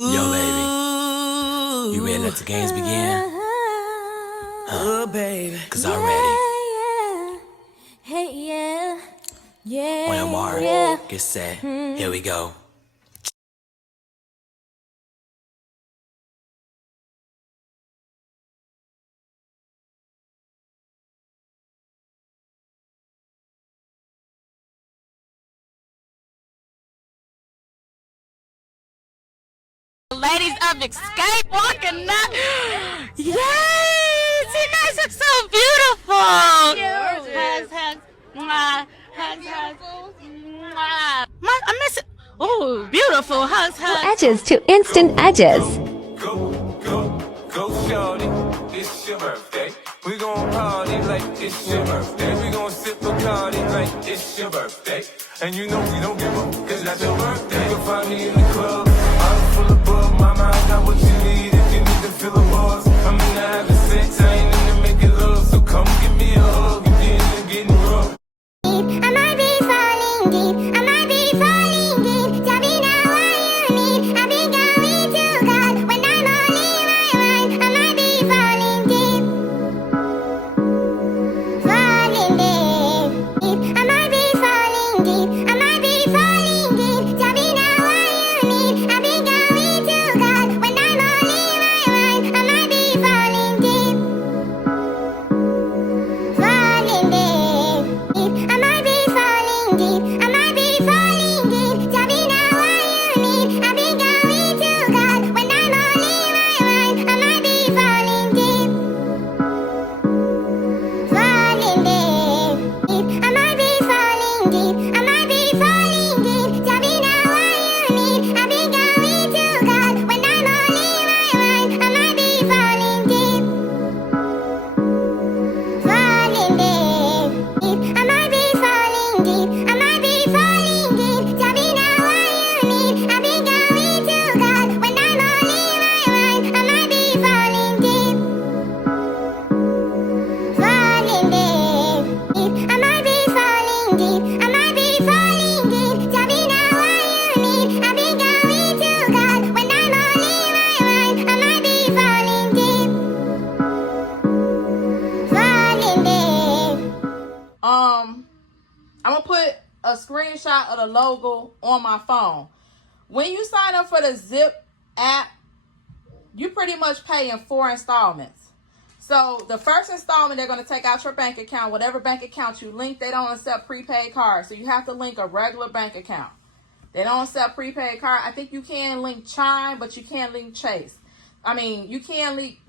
Yo, baby, you ready to let the games begin? Baby. Cause I'm ready. Hey, yeah. Yeah. On your mark, Yeah. get set, here we go. Ladies of Escape walking up. Yes, you guys look so beautiful. Hugs, hugs, mwah, hugs, hugs, mwah. I'm missing. Oh, beautiful hugs, hugs. Edges to instant edges. Go, shorty, it's your birthday. We gon' party like it's your birthday. We gon' sip Bacardi like it's your birthday. And you know we don't give up, cause that's your birthday. You can find me in the club, I'm full of bug. Mama, I got what you need if you need to fill a buzz. I'm into having sex, I ain't into making love. So come give me a hug if you're into getting rough. I might be falling deep, I might be falling deep. Tell me now what you need. I've been going to God when I'm only my mind. I might be falling deep, falling deep. I might be falling deep, I might be falling deep. Tell me now what you need. I've been going to God when I'm only my mind. I might be falling deep, falling deep. I might be falling deep, I might be falling deep. Tell me now what you need. I've been going to God when I'm only my mind. I might be falling deep, falling deep. I might be falling deep, I might be falling deep. Tell me now what you need. I've been going to God when I'm only my mind. I might be falling deep, falling deep. I might be falling deep, I might be falling deep. Tell me now what you need. I've been going to God when I'm only my mind. I might be falling deep, falling deep. I might be falling deep, I might be falling deep. Tell me now what you need. I've been going to God when I'm only my mind. I might be falling deep, falling deep. I'm gonna put a screenshot of the logo on my phone. When you sign up for the Zip app, you pretty much pay in 4 installments. So the first installment, they're going to take out your bank account, whatever bank account you link. They don't accept prepaid cards, so you have to link a regular bank account. They don't accept prepaid card. I think you can link Chime, but you can't link Chase. I mean, you can link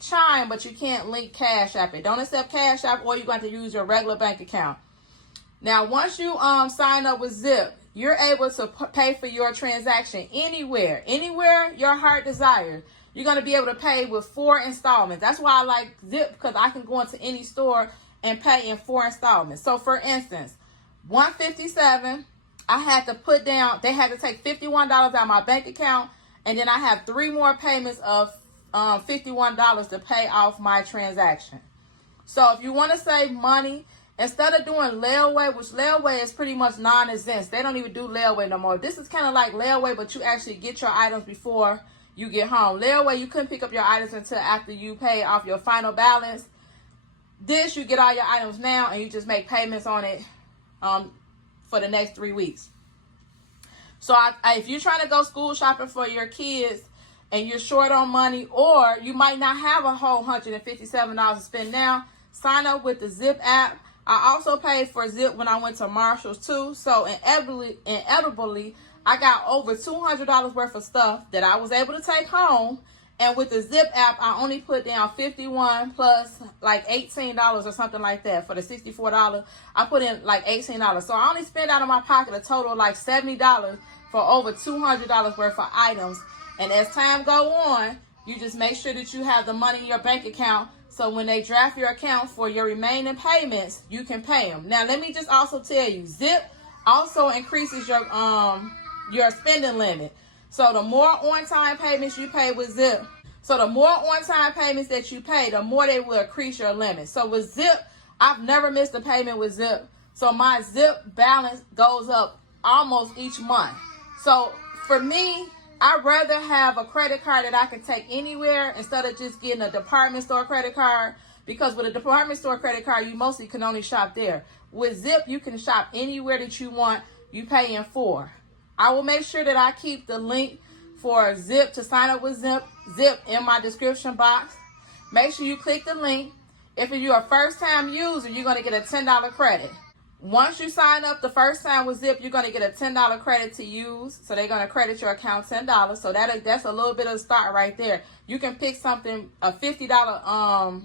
Chime, but you can't link Cash App. It don't accept Cash App, or you're going to use your regular bank account. Now, once you sign up with Zip, you're able to pay for your transaction anywhere your heart desires. You're going to be able to pay with 4 installments. That's why I like Zip, because I can go into any store and pay in 4 installments. So, for instance, $157, I had to put down, they had to take $51 out of my bank account, and then I have 3 more payments of $51 to pay off my transaction. So, if you want to save money, instead of doing layaway, which layaway is pretty much non-exempt. They don't even do layaway no more. This is kind of like layaway, but you actually get your items before you get home. Layaway, you couldn't pick up your items until after you pay off your final balance. This, you get all your items now, and you just make payments on it for the next 3 weeks. So if you're trying to go school shopping for your kids and you're short on money, or you might not have a whole $157 to spend now, sign up with the Zip app. I also paid for Zip when I went to Marshall's too. So inevitably, I got over $200 worth of stuff that I was able to take home. And with the Zip app, I only put down $51 plus like $18 or something like that. For the $64, I put in like $18. So I only spent out of my pocket a total like $70 for over $200 worth of items. And as time go on, you just make sure that you have the money in your bank account, so when they draft your account for your remaining payments, you can pay them. Now, let me just also tell you, Zip also increases your spending limit. So the more on-time payments you pay with Zip, so the more on-time payments that you pay, the more they will increase your limit. So with Zip, I've never missed a payment with Zip. So my Zip balance goes up almost each month. So for me, I'd rather have a credit card that I can take anywhere instead of just getting a department store credit card, because with a department store credit card, you mostly can only shop there. With Zip, you can shop anywhere that you want. You pay in for. I will make sure that I keep the link for Zip to sign up with Zip in my description box. Make sure you click the link. If you're a first-time user, you're going to get a $10 credit. Once you sign up the first time with Zip, you're going to get a $10 credit to use. So they're going to credit your account $10. So that's a little bit of a start right there. You can pick something, a $50,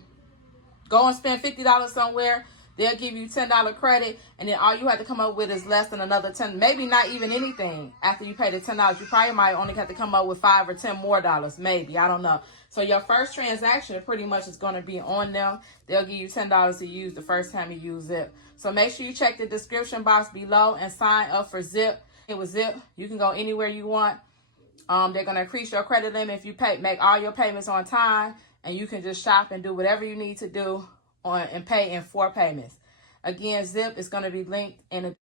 go and spend $50 somewhere. They'll give you $10 credit, and then all you have to come up with is less than another $10, maybe not even anything. After you pay the $10, you probably might only have to come up with $5 or $10 more, maybe. I don't know. So your first transaction pretty much is going to be on them. They'll give you $10 to use the first time you use Zip. So make sure you check the description box below and sign up for Zip. With Zip, you can go anywhere you want. They're going to increase your credit limit if you make all your payments on time, and you can just shop and do whatever you need to do and pay in 4 payments. Again, Zip is going to be linked in the